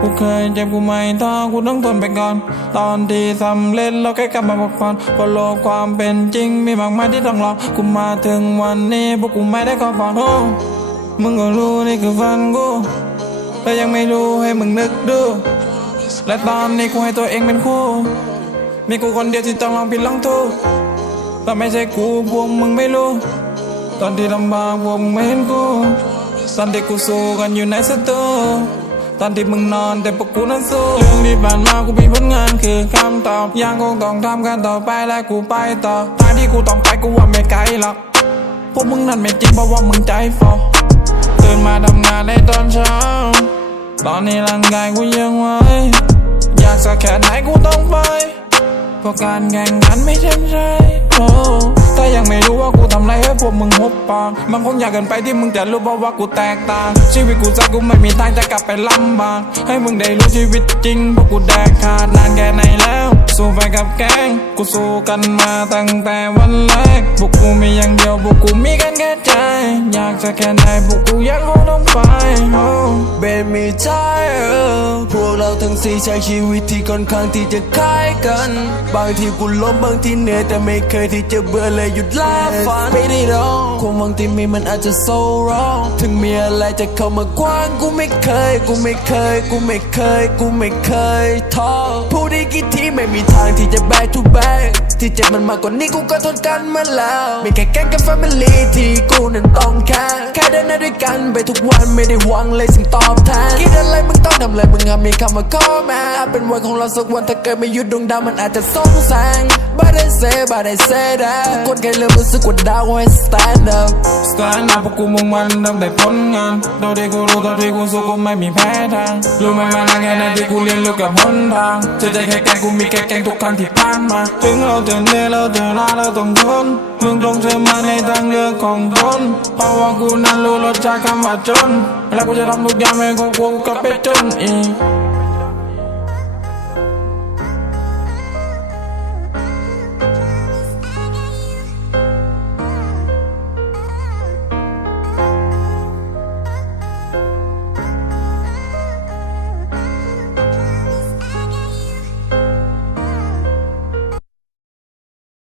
กูเคยเจ็บกูไม่ท้อกูต้องทนไปก่อน ตอนที่สำเร็จเราแค่กลับมาพักผ่อนเพราะโลกความเป็นจริงมีมากมายที่ต้องรอกูมาถึงวันนี้พวกกูไม่ได้ขอพรโอ้มึงก็รู้นี่คือฝันกูแต่ยังไม่รู้ให้มึงนึกดู และตอนนี้กูให้ตัวเองเป็นคู่มีกูคนเดียวที่ต้องลองผิดลองถูกแต่ไม่ใช่กูพวกมึงไม่รู้ ตอนที่ลำบากพวกมึงไม่เห็นกูตอนที่กูสู้กันอยู่ในสตู ตอนที่มึงนอนแต่พวกกูนั้นสู้เรื่องที่ผ่านมากูมีผลงานคือคำตอบยังคงต้องทำกันต่อไปและกูไปต่อทางที่กูต้องไปกูว่าไม่ไกลหรอกพวกมึงนั่นไม่จริงเพราะว่ามึงใจฟอตื่นมาทำงานในตอนเช้า ตอนนี้ร่างกายกูยังไหวอยากสักแค่ไหนกูต้องไปเพราะการแข่งขันไม่ใช่ใช่โอ้ พวกมึงหุบปากมันคงอยากเกินไปที่มึงจะรู้เพราะว่ากูแตกต่าง ชีวิตกูจะกูไม่มีทางจะกลับไปลำบาก ให้มึงได้รู้ชีวิตจริงพราะกูแดกขาดนานแค่ไหนแล้ว สู้ไปกับแกงกูสู้กันมาตั้งแต่วันแรกพวกกูมีอย่างเดียวพวกกูมีกันแค่ใจ อยากจะแค่ไหนพวกกูยังคงต้องไปโอ้เบนมีใจเออ ทั้งสี่ใช้ชีวิตที่ค่อนข้างที่จะคล้ายกัน บางทีกูล้มบางทีเหนื่อยแต่ไม่เคยที่จะเบื่อเลยหยุดลาฝันไม่ได้หรอความหวังที่มีมันอาจจะ so wrong ถึงมีอะไรจะเข้ามากว้างกูไม่เคย กูไม่เคย กูไม่เคย กูไม่เคยท้อพูดได้กี่ทีไม่มีทางที่จะ back to back ที่เจ็บมันมากกว่านี้กูก็ทนกันมาแล้วไมีแค่แก๊งกับ family ที่กูนั้นต้องแค่แค่เดินหน้าด้วยกันไปทุกวันไม่ได้หวังเลยสิ่งตอบแทนคิดอะไรมึง ทำอะไรมึงห้ามีคำว่าขอแม้อาเป็นวันของเราสักวันถ้าเกิดไม่หยุดดวงดาวมันอาจจะส่องแสง but I say but I say that ทุกคนแค่เริ่มรู้สึกว่าดาวให้ stand up สถานะพวกกูมุ่งมันทำแต่ผลงานเท่าที่กูรู้เท่าที่กูสู้กูไม่มีแพ้ทางรู้ไหมว่านานแค่ไหนที่กูเรียนรู้กับหนทางจอใจแค่แกงกูมีแค่แกงทุกครั้งที่ผ่านมา ถึงเราจะเหนื่อยเราจะล้าเราต้องทนมึงต้องเชื่อมันในทางเรื่องของตนเพราะว่ากูนั้นรู้รสชาติคำว่าจน และกูจะทำทุกอย่างให้ของกูกลับไปจนอีก